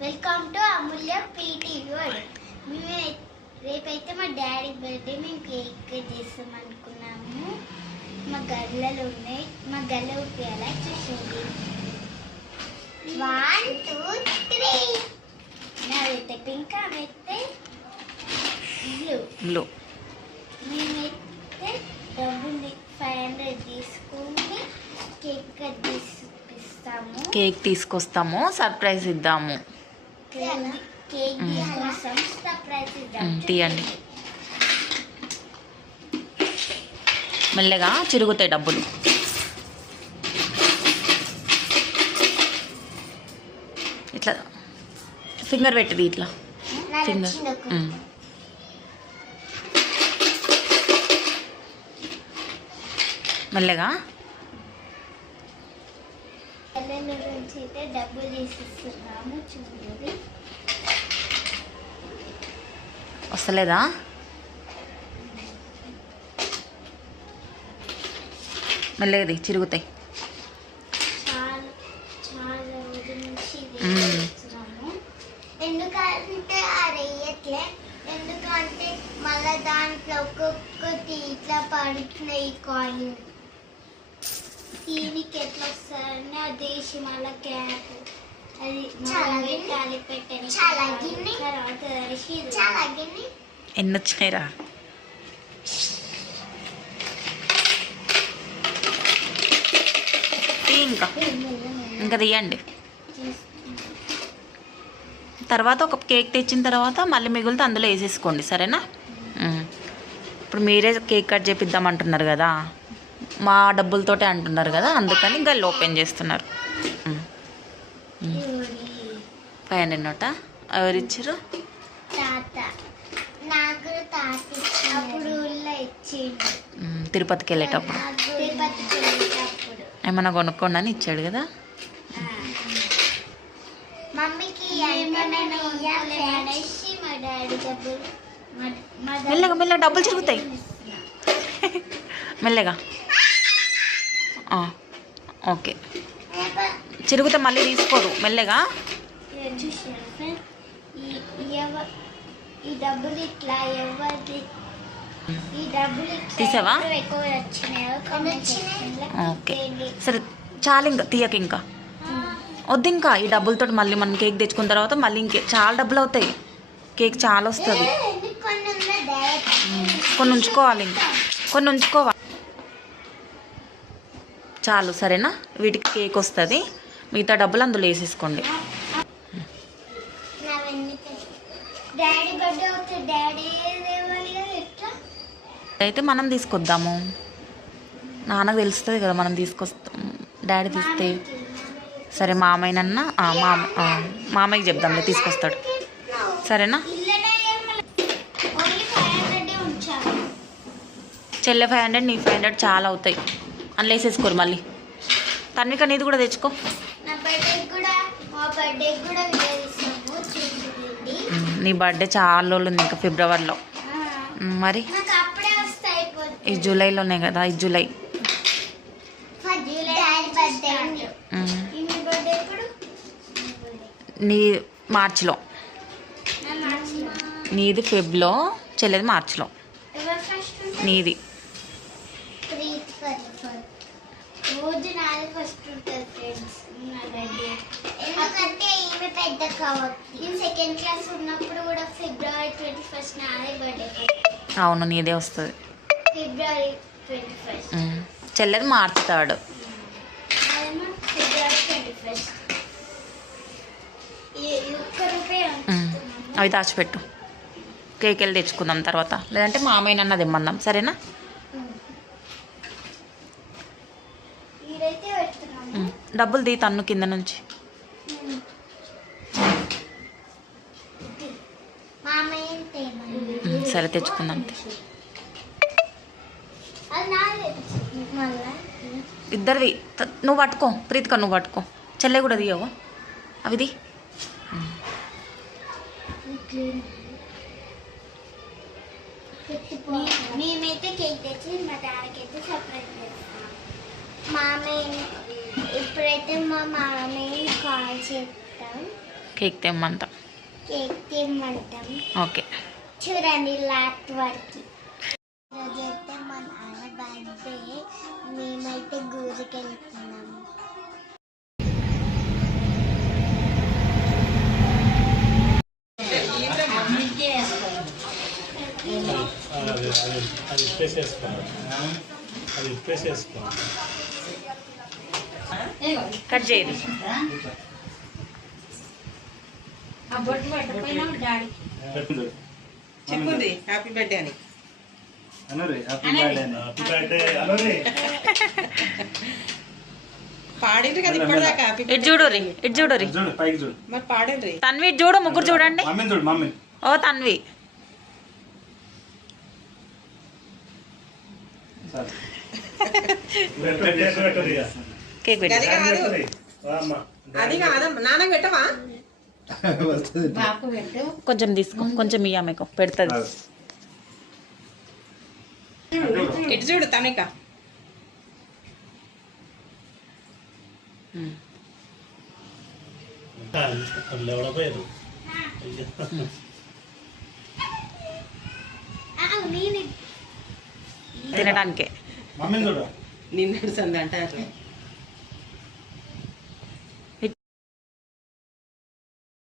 Welcome to Amulya PT world. మేము రేపైతే మా డాడీ బర్త్డే మేము కేక్ చేస్తాం అనుకున్నాము. మా గల్లలు ఉన్నాయి, మా గల్ల ఊపియాలా చూసింది. 1 2 3 నావైతే పింక్, అవైతే బ్లూ. మేమైతే డబ్బులు 500 తీసుకుని కేక్ కట్ చేసిస్తాము. కేక్ తీసుకొస్తాము, సర్ప్రైజ్ ఇద్దాము. తీయండి, మెల్లగా చిరుగుతాయి డబ్బులు. ఇట్లా ఫింగర్ పెట్టింది, ఇట్లా ఫింగర్ మెల్లగా. డబ్బులు తీసిస్తున్నాము, చూడండి. వస్తలేదా? మెల్లగది చిరుగుతాయి. చాలా రోజుల నుంచి ఎందుకంటే అరేయట్లే, ఎందుకంటే మళ్ళీ దాంట్లో ఒక్కొక్కటి ఇట్లా పడుతున్నాయి కాయిన్. దీనికి ఎట్లా వస్తారని అదేసి మళ్ళీ క్యాప్ అది పెట్టాలి, పెట్టని తర్వాత ఎన్ని వచ్చినాయిరా? ఇంకా తీయండి. తర్వాత ఒక కేక్ తెచ్చిన తర్వాత మళ్ళీ మిగిలితే అందులో వేసేసుకోండి, సరేనా? ఇప్పుడు మీరే కేక్ కట్ చేపిద్దామంటున్నారు కదా, మా డబ్బులతోటే అంటున్నారు కదా, అందుకని గల్లు ఓపెన్ చేస్తున్నారు. 500 నోట ఎవరిచ్చారు? తిరుపతికి వెళ్ళేటప్పుడు ఏమన్నా కొనుక్కోండి అని ఇచ్చాడు కదా. మెల్లగా మెల్లగా డబ్బులు చిరుగుతాయి, మెల్లగా. ఓకే, చిరుగుతే మళ్ళీ తీసుకోరు, మెల్లగా. తీసావా? ఓకే సరే, చాలు, ఇంకా తీయక, ఇంకా వద్దు. ఇంకా ఈ డబ్బులతో మళ్ళీ మనం కేక్ తెచ్చుకున్న తర్వాత మళ్ళీ చాలా డబ్బులు అవుతాయి. కేక్ చాలా వస్తుంది, కొన్ని ఉంచుకోవాలి, ఇంకా కొన్ని ఉంచుకోవాలి. చాలు, సరేనా? వీటికి కేక్ వస్తుంది, మిగతా డబ్బులు అందులో వేసేసుకోండి. అయితే మనం తీసుకొద్దాము, నాన్నకు తెలుస్తుంది కదా, మనం తీసుకొస్తాం. డాడీ తీస్తే సరే, మామయ్యనన్నా మామయ్యకి చెప్దాంలే, తీసుకొస్తాడు, సరేనా? చెల్లె 500, నీ 500 చాలా అవుతాయి, అందులో వేసేసుకోరు. మళ్ళీ తన్విక నీది కూడా తెచ్చుకో. నీ బర్త్డే చాలా రోజులు ఉంది, ఇంకా ఫిబ్రవరిలో. మరి ఈ జూలైలోనే కదా, ఈ జూలై. నీ మార్చిలో, నీది ఫెబ్లో, చెల్లేది మార్చిలో. నీది సెకండ్ క్లాస్ ఉన్నప్పుడు కూడా ఫిబ్రవరి 21 నాదే బర్త్డే. అవును, నీదే వస్తుంది. ఫిబ్రవరి 21. చెల్లెది మార్చి 3rd. ఫిబ్రవరి 21. అవి దాచిపెట్టు, కేక్ వెళ్ళి తెచ్చుకుందాం తర్వాత, లేదంటే మామయ్యనన్నది ఇమ్మందాం, సరేనా? డబ్బులు తీ తన్ను కింద నుంచి. సరే, తెచ్చుకుందాం. ఇద్దరివి నువ్వు పట్టుకో, ప్రీతిక నువ్వు పట్టుకో, చెల్లె కూడా తీయవు అవిది. మేమైతే కేక్ తెచ్చి మా డాడీకి అయితే సర్ప్రైజ్ చేస్తాం. మామయ్య ఇప్పుడైతే మా మామయ్య కాల్ చేస్తాం. కేక్ తెమ్మంట. కేక్ తెమ్మంటాం. ఓకే చూడండి లాస్ట్ వరకు రోజైతే మా నాన్న బర్త్డే. మేమైతే గూరికి వెళ్తున్నాము. కట్ చేయదు. చెప్పుంది హ్యాపీ బర్త్డే అని. పాడిండ్రు కదా ఇప్పటిదాకా హ్యాపీ ఇటు చూడురి, ఇటు చూడురి. మరి పాడిండ్రి. తన్వి ఇటు చూడు, ముగ్గురు చూడండి. ఓ తన్వి, కేక్ అది పెట్టి కాదు అది కాదు నాన్న పెట్టవా? కొంచెం తీసుకో, కొంచెం ఇయ్య మీకు పెడుతుంది. ఇటు చూడు తనిక. తినడానికే నిన్నడు సంది అంటే